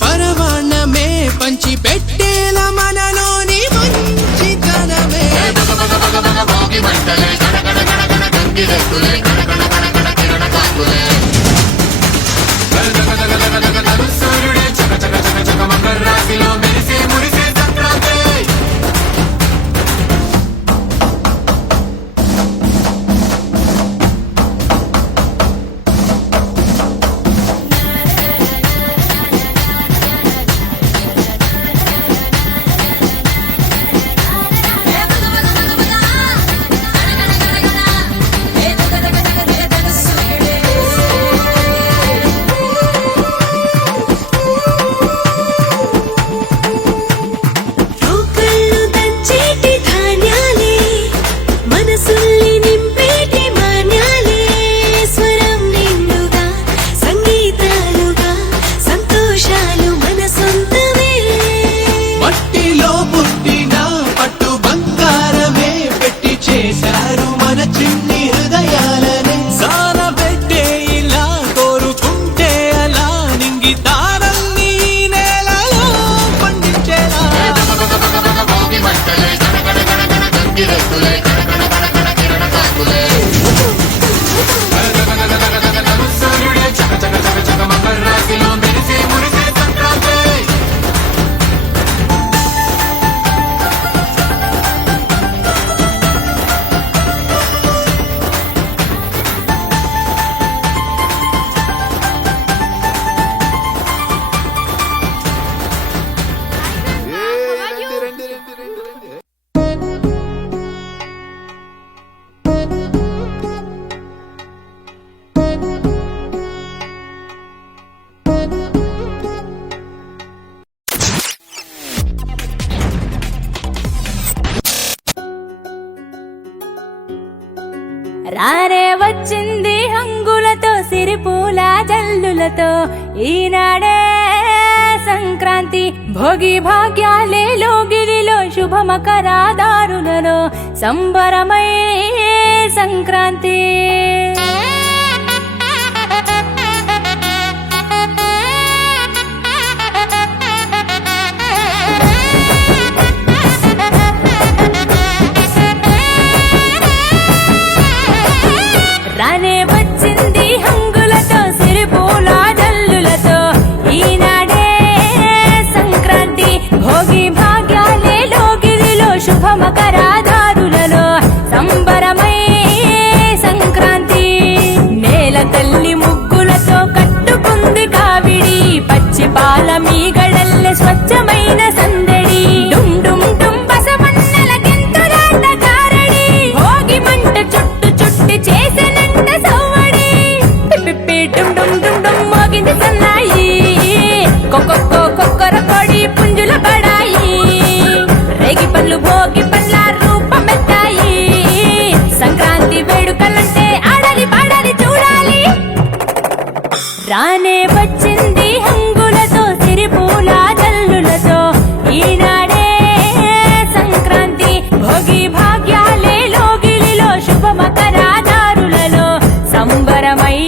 పరమాన్నమే పంచి పెట్టేల మనలోని మంచితనమే సూర్యుడే చక చక చక చక మకర రాశిలో మెరిసే మురిసే సంక్రాంతి. రానే వచ్చింది హంగులతో సిరిపూల జల్లులతో ఈనాడే సంక్రాంతి భోగి భాగ్యాలే లోగిలిలో శుభ మకరాదారులలో సంబరమై సంక్రాంతి. రానే వచ్చింది హంగులతో సిరిపూల జల్లులతో ఈనాడే సంక్రాంతి భోగి భాగ్యాలే లోగిలిలో శుభ మకరాదారులలో సంబరమై సంక్రాంతి. నేల తల్లి ముగ్గులతో కట్టుకుంది కావిడి పచ్చి పాల మీగడల్లె స్వచ్ఛమైన సందడి డుమ్ డుమ్ డుమ్ బసవన్నెల గింతులాట కారడి భోగి మంట చుట్టు చుట్టి చేసే మోగింది సన్నాయి కొక్కర కొడి పుంజుల పడాయి రేగి పళ్ళు భోగి పళ్ళ రూపమెత్తాయి. సంక్రాంతి వేడుకలంటే ఆడాలి పాడాలి చూడాలి. రానే వచ్చింది హంగులతో సిరిపూల జల్లులతో ఈనాడే సంక్రాంతి భోగి భాగ్యాలే లోగిలిలో శుభ మకరాదారులలో సంబరమై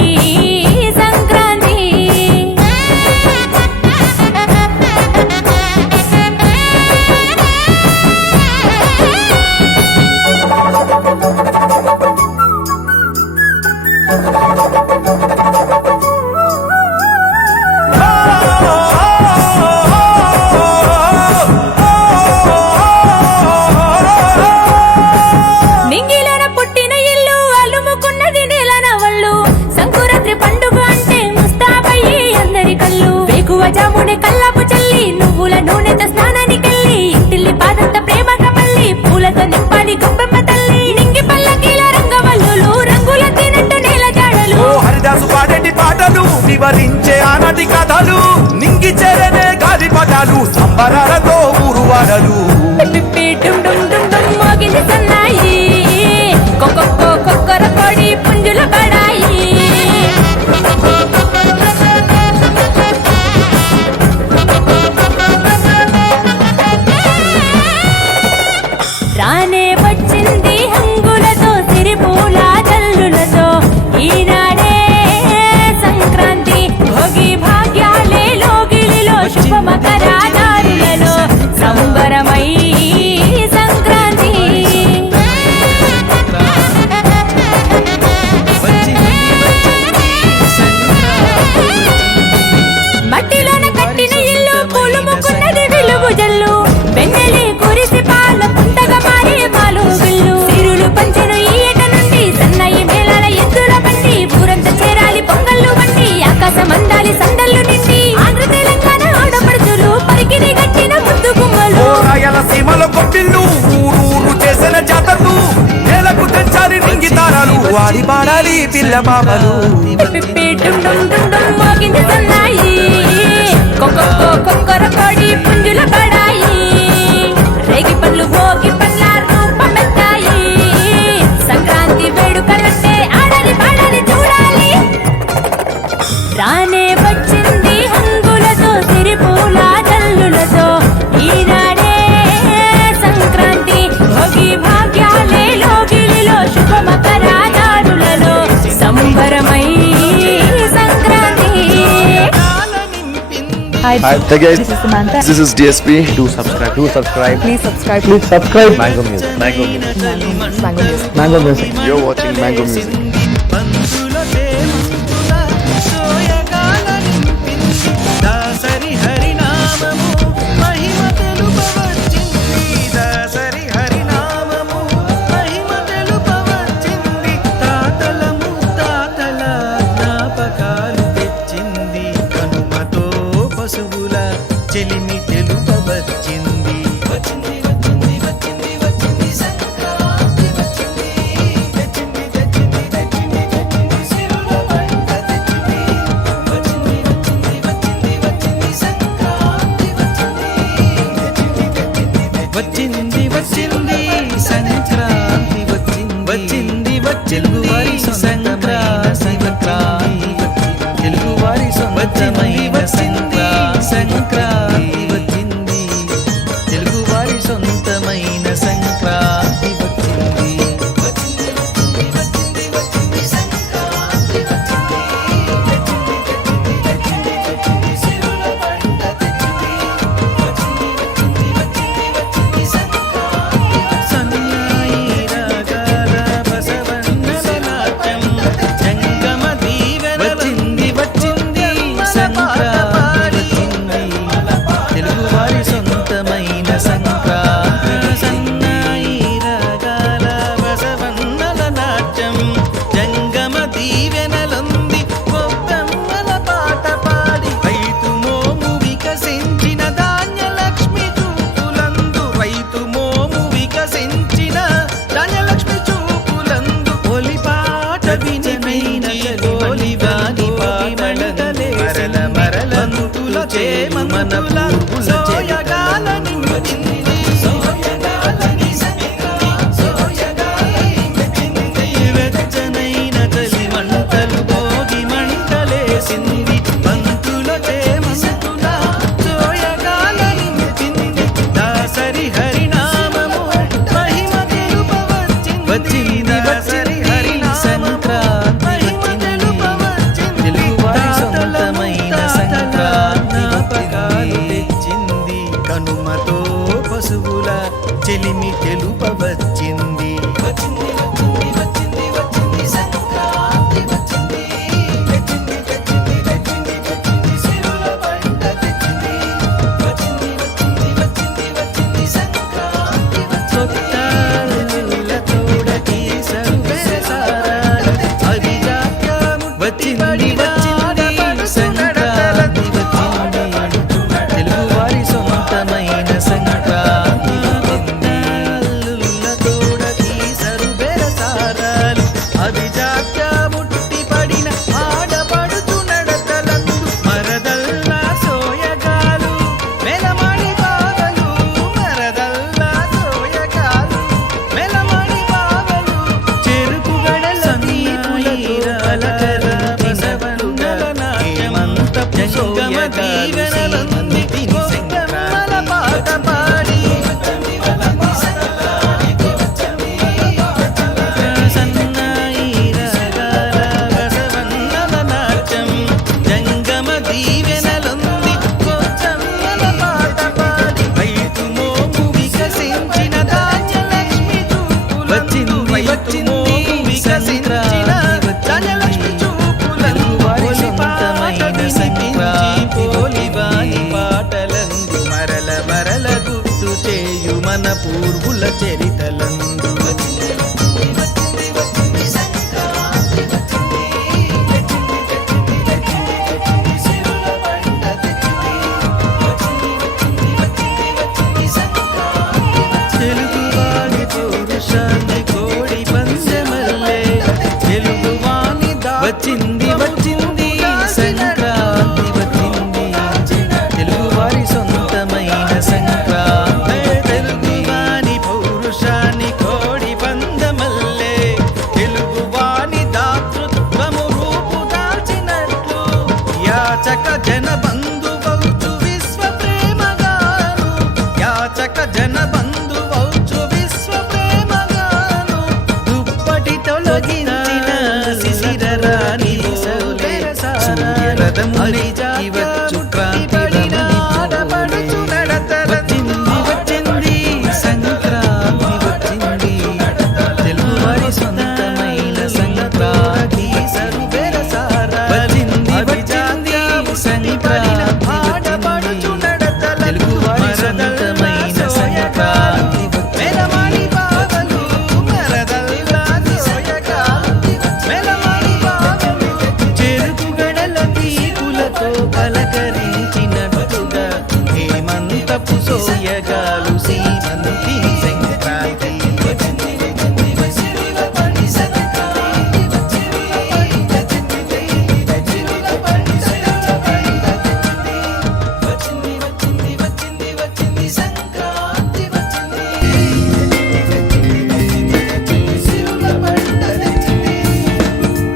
జాముడి కల్లాపు చల్లి నువ్వుల నూనెతో స్నానానికెళ్ళి ఇంటిల్లి పాదంత ప్రేమగా మళ్ళీ పూలతో నింపాలి ఊరి గొప్పమ్మ తల్లి నింగి పల్లకీల రంగవల్లులు రంగుల తినట్టు నేల జాడలు ఓ హరిదాసు పాడేటి పాటలు వివరించే ఆనాటి కథలు నింగి చెరనే గాలి పటాలు సంబరాలతో ఊరువాడలు పిప్పి డుమ్ డుమ్ డుమ్ డుమ్ మోగింది సన్నాయి కొక్కొక్కో కొక్కర కొడి పుంజుల బడాయి రానే వచ్చింది హంగులతో సిరిపూల జల్లులతో ఈనాడే సంక్రాంతి భోగి భాగ్యాలే లోగిలిలో శుభ మకరాదారులలో సంబరమై సంక్రాంతి మట్టిలోన కట్టిన ఇల్లు పూలు ముక్కున్నది వెలుగు జల్లు వెన్నెలి కురిసి పాల పుంటగా మారి పాలు విల్లు సిరులు పంచెను ఈ ఏట నుండి సన్నయి మేళాల ఎద్దుల బండి పూరంత చేరాలి పొంగళ్ళు వండి ఆకాశం అందాలి సందళ్ళు నిండి ఆంధ్ర తెలంగాణ ఆడపడుచులు పరికిని గట్టిన ముద్దు గుమ్మలు ఓ రాయలసీమలో గొప్పిల్లు ఊరూరు చేసిన జాతరలు నేలకు తెచ్చాలి నింగి తారాలు వాడి పాడాలి పిల్ల బాబలు పిప్పి డుమ్ డుమ్ డుమ్ డుమ్ మోగింది సన్నాయి కొక్కొక్కో కొక్కర కొడి పుంజుల బడాయి రేగి పళ్ళు భోగి పళ్ళ రూపమెత్తాయి సంక్రాంతి వేడుకలంటే ఆడాలి పాడాలి చూడాలి రానే వచ్చింది హంగులతో సిరిపూల జల్లులతో ఈనాడే సంక్రాంతి భోగి భాగ్యాలే లోగిలిలో శుభ మకరాదారులలో సంబరమై Sankranti Hi, guys. this is Samantha. This is DSP. Do subscribe. Please subscribe. Please subscribe. Mango Music. Mango Music. Mango Music. Mango Music. You're watching Mango Music. చెలిమి తెలుపవచ్చింది వచ్చింది వచ్చింది వచ్చింది వచ్చింది సంక్రాంతి వచ్చింది తెచ్చింది తెచ్చింది తెచ్చింది తెచ్చింది సిరుల పంట తెచ్చింది వచ్చింది వచ్చింది వచ్చింది వచ్చింది సంక్రాంతి వచ్చింది తెచ్చింది తెచ్చింది వచ్చింది వచ్చింది సంక్రాంతి వచ్చింది వచ్చింది వచ్చింది సంక్రాంతి తెలుగువారి సొంతమైన సంక్రాంతి వచ్చింది తెలుగువారి సొంతమైన సంక్రాంతి వచ్చింది వచ్చింది వచ్చింది వచ్చింది వచ్చింది సంక్రాంతి వచ్చింది తెచ్చింది తెచ్చింది తెచ్చింది తెచ్చింది సిరుల పంట తెచ్చింది వచ్చింది వచ్చింది వచ్చింది వచ్చింది సంక్రాంతి సన్నాయి రాగాల బసవన్నల నాట్యం జంగమ దీవెన వచ్చింది వచ్చింది సంక్రాంతి తెలుగువారి సొంతమైన సంక్రాంతి సన్నాయి రాగాల బసవన్నల నాట్యం జంగమ దీవెనలుంది గొప్పమ్మల పాట పాడి రైతు మోము వికసించిన ధాన్యలక్ష్మి చూపులందు రైతు మోము వికసించిన ధాన్యలక్ష్మి చూపులందు ఒలి పాట వినిమైన ఒలివాని పాటలే మరల మరలంతుల చేమంతుల సోయగాలని వచ్చింది సోయగాలని సోయగాలని వచ్చింది వెచ్చనైన చలి మంటలు భోగి మంటలేసింది పంతుల చేమంతుల సోయగాలని వచ్చింది దాసరి హరినామము మహిమ తెలుపవచ్చింది వచ్చింది దాసరి హరి సంక్రాంతి వచ్చింది తెలుగువారి సొంతమైన సంక్రాంతి వచ్చింది దీవెనలన్నీ గొబ్బెమ్మల పాట పాడి సన్నాయి రాగాల బసవన్నల నాట్యం జంగమ దీవెనలన్నీ గొబ్బెమ్మల పాట పాడి రైతు మోము వికసించిన ధాన్యలక్ష్మి చూపులు వచ్చింది వికసించిన ధాన్యలక్ష్మి చూపులను ఒలిపాటలు వినిపించి పోలివాని పాటలందు మరల మరల గుర్తు చేయు మన పూర్వుల చరితలందు తెలుగువాని పౌరుషాన్ని కోడి పందెమల్లే తెలుగువాని వచ్చింది వచ్చింది సంక్రాంతి వచ్చింది తెలుగువారి సొంతమైన సంక్రాంతి తెలుగువాని పౌరుషాన్ని కోడి పందెమల్లే తెలుగువాని దాతృత్వము రూపు దాల్చినట్లు యాచక జన బంధువౌచు విశ్వ ప్రేమగాను యాచక జన బంధువౌచు విశ్వ ప్రేమగాను దుప్పటి తొలగించిన శిశిర రాణి రథముని వచ్చు క్రాంతి ఆడపడుచు వచ్చింది వచ్చింది సంక్రాంతి వచ్చింది తెలుగువారి సొంతమైన సంక్రాంతి సరుబెర సారా వచ్చింది వచ్చింది సంక్రాంతి ఆడపడుచు తెలుగువారి సొంతమైన సంక్రాంతి మెలమాని బావలు మరదల్లాది సోయగాంతి మెలమాని బావలు చెరుకు గడల తీపులతో పలకరించినట్టుగా హేమంతపు సోయగాలు సీమంతి సంక్రాంతి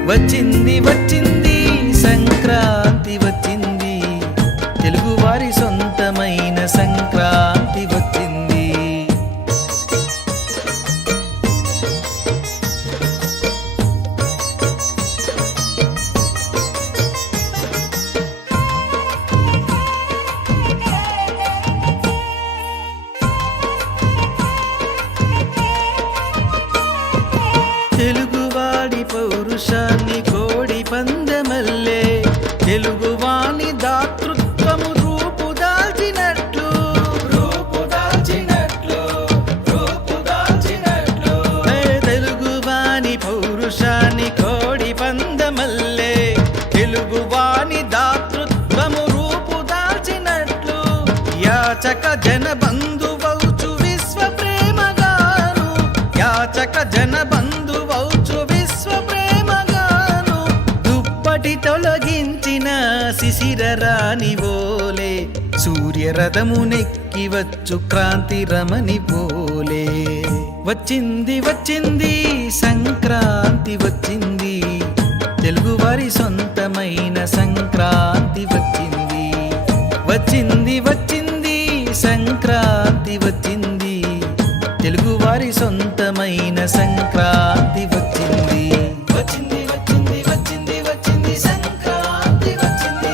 వచ్చింది వచ్చింది సంక్రాంతి వచ్చింది తెలుగువారి సొంతమైన సంక్రాంతి వచ్చింది తెలుగువాడి పౌరుషాన్ని కోడి పందెమల్లే తెలుగువాని దాతృత్వము రూపు దాల్చినట్లు తెలుగువాని పౌరుషాన్ని కోడి పందెమల్లే తెలుగువాని దాతృత్వము రూపు దాల్చినట్లు యాచక జన బంధువౌచు విశ్వ ప్రేమగాను యాచక జన బంధువౌచు విశ్వ ప్రేమగాను దుప్పటి తొలగించిన శిశిర రాణి ఓలే సూర్యరథమునెక్కి వచ్చు క్రాంతి రమణి పోలే వచ్చింది వచ్చింది సంక్రాంతి వచ్చింది తెలుగువారి సొంతమైన సంక్రాంతి వచ్చింది వచ్చింది వచ్చింది సంక్రాంతి వచ్చింది తెలుగువారి సొంతమైన సంక్రాంతి వచ్చింది వచ్చింది వచ్చింది వచ్చింది వచ్చింది సంక్రాంతి వచ్చింది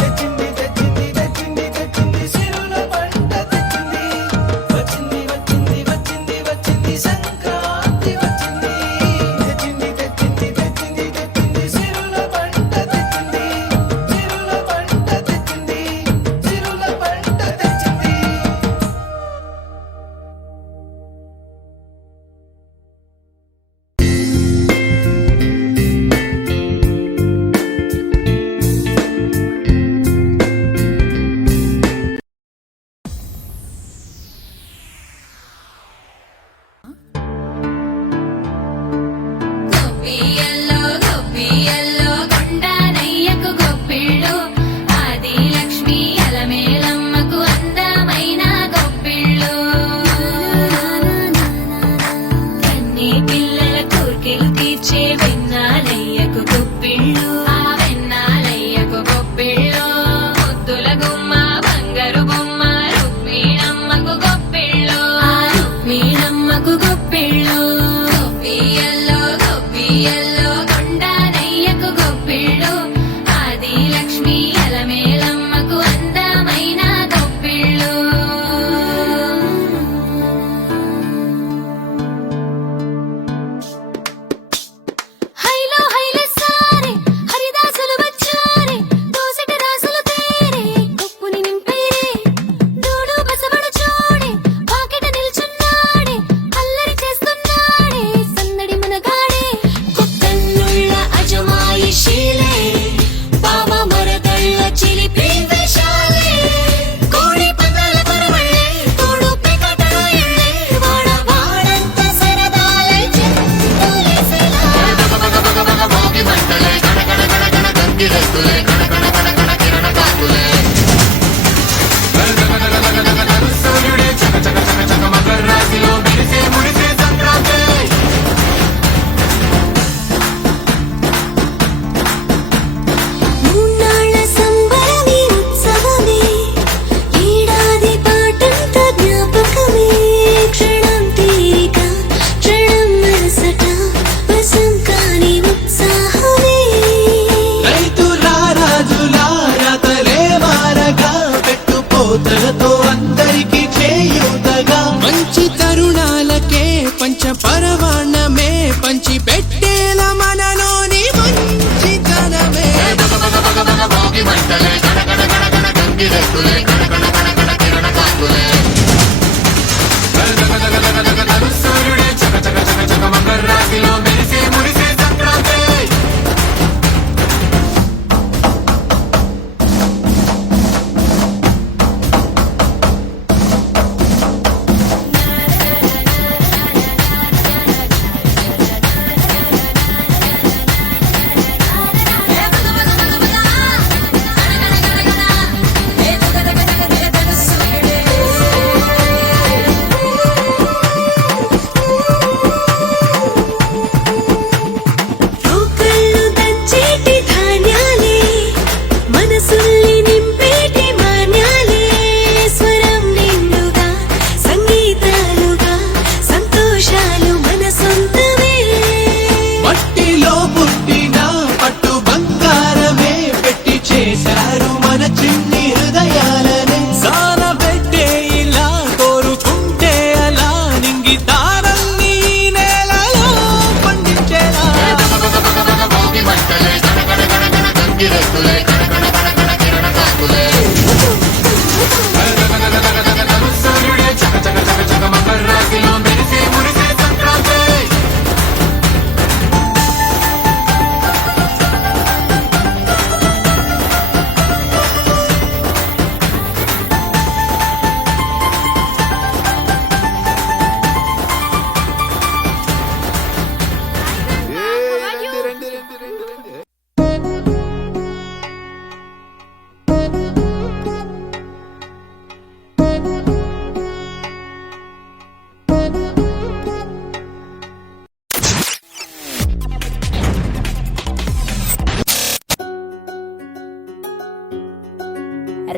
తెచ్చింది తెచ్చింది తెచ్చింది తెచ్చింది సిరుల పంట తెచ్చింది వచ్చింది వచ్చింది వచ్చింది వచ్చింది సంక్రాంతి వచ్చింది తెచ్చింది తెచ్చింది తెచ్చింది తెచ్చింది సిరుల పంట తెచ్చింది సిరుల పంట తెచ్చింది సిరుల పంట తెచ్చింది గంగిరెద్దులే కణకణ కణకణ కిరణ కాంతులే సూర్యుడే చక చక చక చక మకర రాశిలో మెరిసే మురిసే సంక్రాంతి రోకళ్ళు దంచేటి ధాన్యాలే మనసుల్ని నింపేటి మాన్యాలే స్వరం నిండుగా సంగీతాలుగా సంతోషాలు మన సొంతమే మట్టిలో పుట్టిన పట్టు బంగారమే పెట్టి చేశారు మన చిన్ని హృదయాలనే సాన పెట్టే ఇలా కోరుకుంటే అలా నింగి తారల్ని నేలలో పండించేలా భోగి మంటలే కణకణ కణకణ గంగిరెద్దులే కణకణ కణకణ కిరణ కాంతులే సూర్యుడే చక చక చక చక మకర రాశిలో మెరిసే మురిసే సంక్రాంతి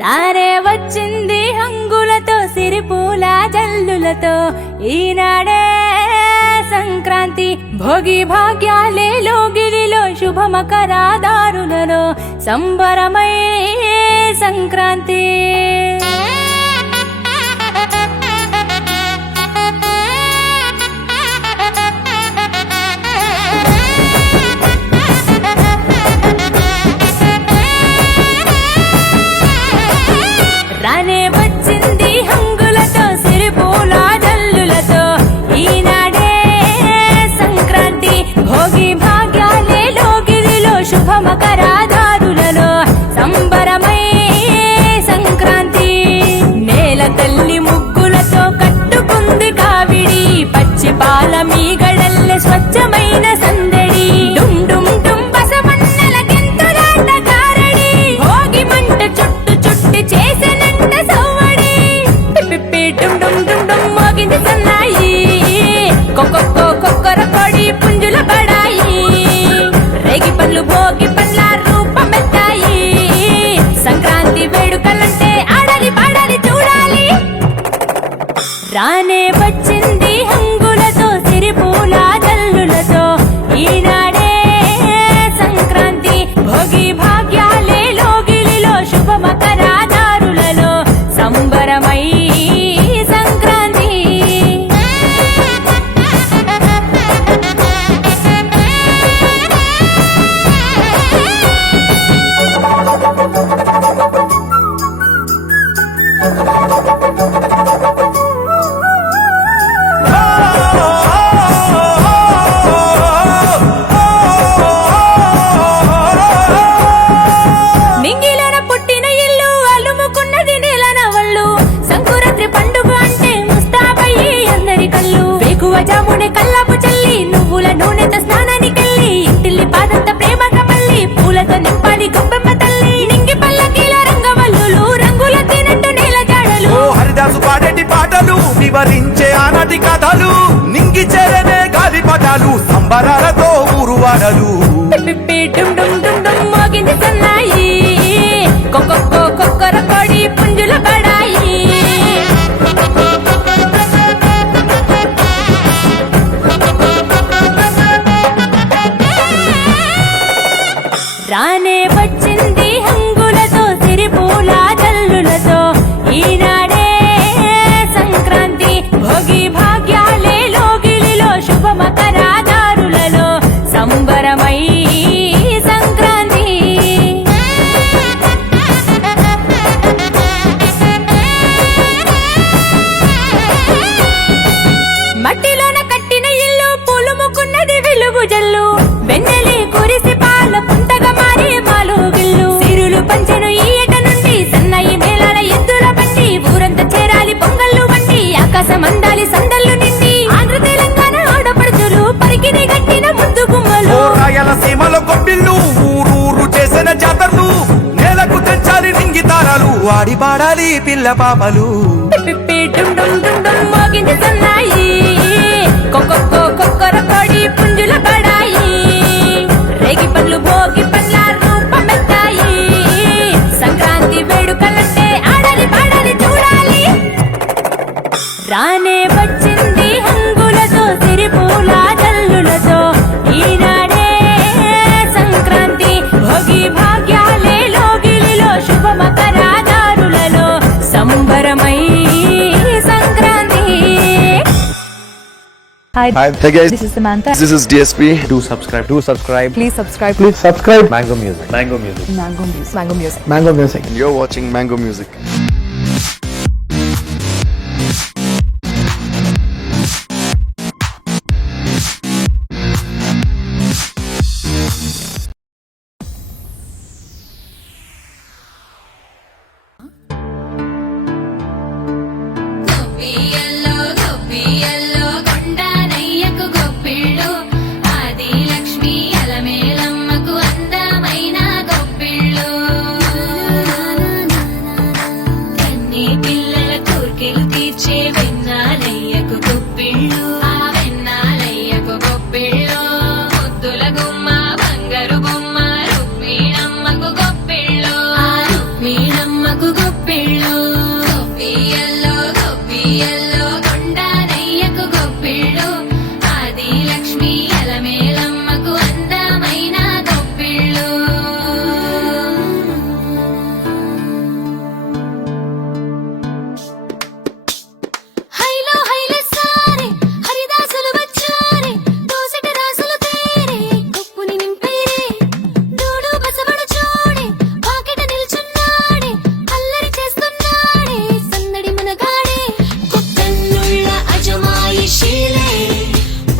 రానే వచ్చింది హంగులతో సిరిపూల జల్లులతో ఈనాడే సంక్రాంతి భోగి భాగ్యాలే లోగిలిలో శుభమకరాదారులలో సంబరమై సంక్రాంతి రానే వచ్చింది హంగులతో సిరిపూల జల్లులతో ఈనాడే సంక్రాంతి భోగి భాగ్యాలే లోగిలిలో శుభమకరాదారులలో సంబరమై సంక్రాంతి నేల తల్లి ముగ్గులతో కట్టుకుంది కావిడి పచ్చి పాల మీగడల్లె స్వచ్ఛమైన సందడి డుమ్ డుమ్ డుమ్ బసవన్నెల గింతులాట కారడి భోగి మంట చుట్టు చుట్టి చేసెనంట సవ్వడి పిప్పి డుమ్ డుమ్ డుమ్ డుమ్ మోగింది సన్నాయి కొక్కొక్కో కొక్కర కొడి పుంజుల బడాయి రేగి పళ్ళు భోగి పండ్ల రూపమెత్తాయి సంక్రాంతి వేడుకలంటే ఆడాలి పాడాలి చూడాలి రానే వచ్చింది హంగులతో సిరిపూల జల్లులతో ఈనాడే సంక్రాంతి భోగి భాగ్యాలే లోగిలిలో శుభమకరాదారులలో సంబరమై సంక్రాంతి నింగిలోన పుట్టిన ఇల్లు అలుముకున్నది నెలనవళ్ళు సంకురాత్రి పండుగ అంటే ముస్తాబయ్యి అందరి కళ్ళు వేకువ జామునే కల్లాపు చల్లి నువ్వుల నూనెతో స్నానానికెళ్ళి ఇంటిల్లి పాదంత ప్రేమగా మళ్ళీ పూలతో నింపాలి గొప్పెమ్మ తల్లి నింగి పల్లకీల రంగవల్లులు రంగుల తినట్టు నేల జాడలు ఓ హరిదాసు పాడేటి పాటలు వివరించే ఆనాటి కథలు నింగి చెరనే గాలిపటాలు సంబరాలతో ఊరువాడలు పిప్పి డుమ్ డుమ్ డుమ్ డుమ్ మోగింది సన్నాయి కొక్కొక్కో కొక్కర కొడి పుంజుల బడాయి రానే వచ్చింది హంగులతో సిరిపూల జల్లులతో ఈనాడే సంక్రాంతి భోగి భాగ్యాలే లోగిలిలో శుభమకరాదారులలో సంబరమై సంక్రాంతి ఆడి పాడాలి పిల్ల పాపలు. పిప్పి డుమ్ డుమ్ డుమ్ డుమ్ మోగింది సన్నాయి, కొక్కొక్కో కొక్కర కొడి పుంజుల పడాయి, రేగి పండ్లు భోగి పండ్ల రూపమెత్తాయి, సంక్రాంతి వేడుకలంటే ఆడాలి పాడాలి చూడాలి. రానే వచ్చింది హంగులతో సిరిపూల జల్లులతో, ఈనాడే సంక్రాంతి భోగి భాగ్యాలే లోగిలిలో శుభ మకరాదారులలో సంబరమై Sankranti. Hi, Hey guys, this is Samantha. this is DSP. Do subscribe. Please subscribe. Mango Music. Mango Music. Mango Music. And you're watching Mango Music. గొప్పియల్లో గొప్పియల్లో కొండనయ్యకు గొప్పిళ్ళు, ఆది లక్ష్మి అలమేలమ్మకు అందమైన గొప్పిళ్ళు, కన్నీ పిల్లల కోర్కెలు తీర్చే వెన్నాలయ్యకు గొప్పిళ్ళు, ఆ వెన్నాలయ్యకు గొప్పిళ్ళు, ముద్దుల గుమ్మ బంగారు బొమ్మ రుక్మిణమ్మకు గొప్పిళ్ళు, ఆ రుక్మిణమ్మకు గొప్పిళ్ళు. గొప్పియల్లో గొప్పియల్లో కొండనయ్యకు గొప్పిళ్ళు, ఆది లక్ష్మి అలమేలమ్మకు అందమైన గొప్పిళ్ళు. హైలో హైలే సారే హరిదాసులు వచ్చారే, దోసెట రాసులు తేరే కొప్పుని నింపేరే, దూడు బసబడు చూడే పాకెట నిల్చున్నాడే, అల్లరి చేస్తున్నాడే సందడి మనగాడే, కొత్తన్నుళ్ళ అజమాయిషీలే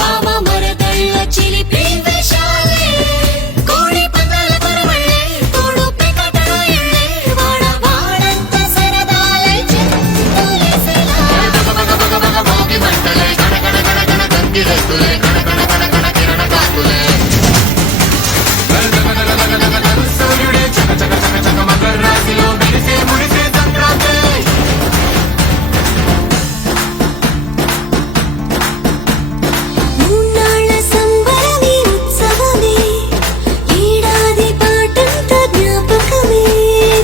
బావ మరదళ్ళ చిలిపి వేషాలే, కోడి పందాల కొరవళ్ళే తోడు పెకటలో ఎళ్ళే, వాడ వాడంత సరదాలై చెందులేసేలా. భోగి మంటలే గణ గణ గణ గణ గంగిరెద్దులే గణ గణ గణ గణ కిరణ కాకులే సూర్యుడే చక చక చక చక మకర రాశిలో మెరిసే మురిసే సంక్రాంతి. మూన్నాళ్ళ సంబరమే ఉత్సవమే, ఏడాది పాటంత జ్ఞాపకమే,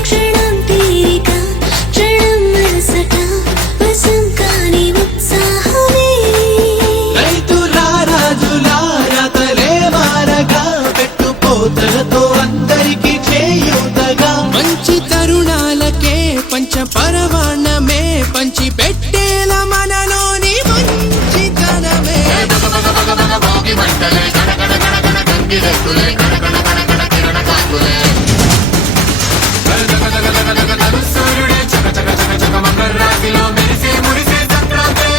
క్షణం తీరిక క్షణం మనసట వశం కాని ఉత్సాహమే. రైతుల రాజుల రతలే మారగా, పెట్టుపోతలతో అందరికి చేయూతగా, మంచి తరుణాలకే పంచ పరమాన్నమే పంచి పెట్టేల మనలోని మంచితనమే. భోగి మంటలే గణ గణ గణ గణ గంగిరెద్దులే గణ గణ గణ గణ కిరణ కాకులే సూర్యుడే చక చక చక చక మకర రాశిలో మెరిసే మురిసే సంక్రాంతి.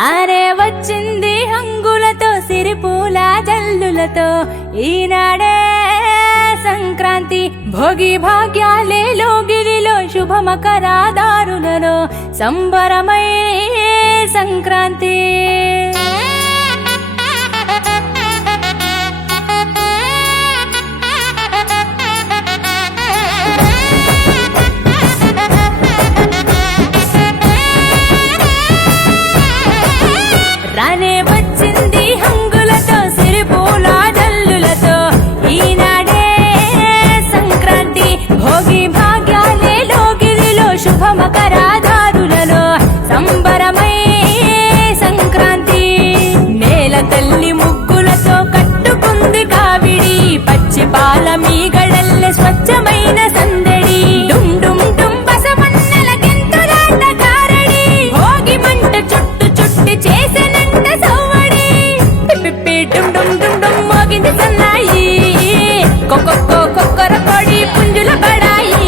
రానే వచ్చింది హంగులతో సిరిపూల జల్లులతో ఈనాడే సంక్రాంతి భోగి భాగ్యాలే లోగిలిలో శుభమకరాదారులలో సంబరమై సంక్రాంతి రానే వచ్చింది హంగులతో సిరిపూల జల్లులతో ఈనాడే సంక్రాంతి భోగి భాగ్యాలే లోగిలిలో శుభమకరాదారులలో సంబరమై సంక్రాంతి నేల తల్లి ముగ్గులతో కట్టుకుంది కావిడి పచ్చి పాల మీగడల్లె స్వచ్ఛమైన సందడి డుమ్ డుమ్ డుమ్ బసవన్నెల గింతులాట కారడి భోగి మంట చుట్టు చుట్టి చేసెనంట సవ్వడి పిప్పి డుమ్ డుమ్ డుమ్ డుమ్ మోగింది సన్నాయి కొక్కొక్కో కొక్కర కొడి పుంజుల బడాయి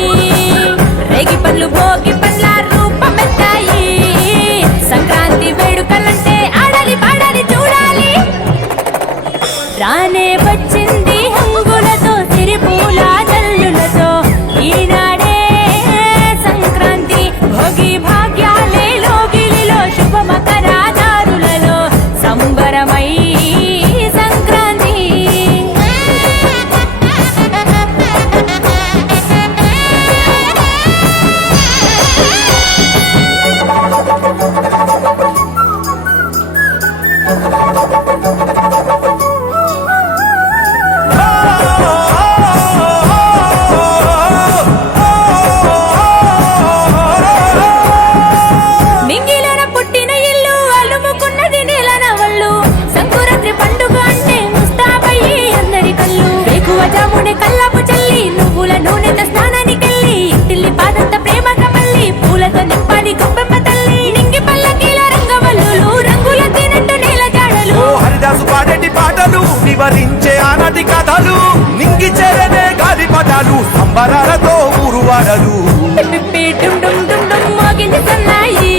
రేగి పళ్ళు భోగి పళ్ళ రూపమెత్తాయి సంక్రాంతి వేడుకలంటే ఆడాలి పాడాలి చూడాలి రానే వచ్చింది హంగులతో సిరిపూల జల్లులతో ఈనాడే సంక్రాంతి భోగి భాగ్యాలే లోగిలిలో శుభమకరాదారులలో సంబరమై సంక్రాంతి మింగిలోన పుట్టిన ఇల్లు అలుముకున్నది నీలనవళ్ళు సంకురాత్రి పండుగ అంటే ముస్తాబయ్యి అందరి కళ్ళు వేకువ జామునే కల్లాపు చల్లి నువ్వుల నూనెతో స్నానానికెళ్ళి ఇంటిల్లి పాదంత ప్రేమగా మళ్ళీ పూలతో నింపాలి గొప్పెమ్మ తల్లి నింగి పల్లకీల రంగవల్లులు రంగుల తినట్టు నీల జాడలు ఓ హరిదాసు పాడేటి పాటలు వివరించే ఆనాటి కథలు నింగి చెరనే గాలి పటాలు సంబరాలతో ఊరువాడలు పిప్పి డుమ్ డుమ్ డుమ్ డుమ్ మోగింది సన్నాయి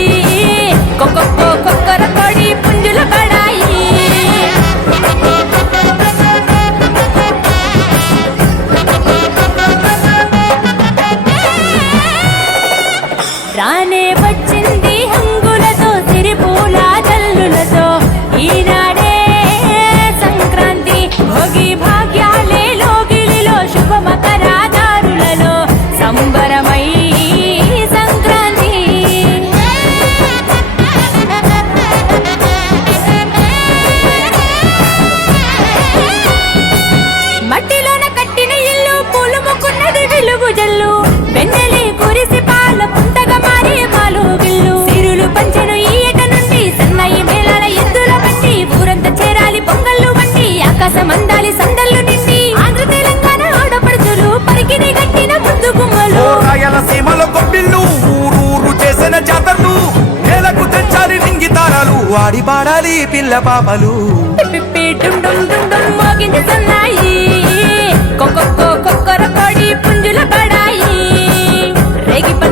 కొక్కొక్కో కొక్కర కొడి పుంజుల బడాయి రానే వచ్చింది హంగులతో సిరిపూల జల్లులతో ఈనాడే సంక్రాంతి భోగి భాగ్యాలే లోగిలిలో శుభమకరాదారులలో సంబరమై సంక్రాంతి మట్టిలోన కట్టిన ఇల్లు పూలుముకున్నది వెలుగు జల్లు వెన్నెలి కురిసి పాల పుంతగా మారి పాలు గిల్లు సిరులు పంచెను ఈయట నుండి సన్నయి మేళాల ఎద్దుల బండి ఊరంతా చేరాలి పొంగళ్ళు వండి ఆకాశం అందాలి సందళ్ళు నిండి ఆంధ్ర తెలంగాణ ఆడపడుచులు పరికిని గట్టిన ముందు గుమ్మలు ఓ రాయలసీమలో గొప్పిళ్ళు ఊరూరు చేసిన జాతరలు నేలకు తెచ్చాలి నింగి తారాలు ఆడి పాడాలి పిల్ల పాపలు పిప్పి డుమ్ డుమ్ డుమ్ డుమ్ మోగింది సన్నాయి కొక్కొక్కో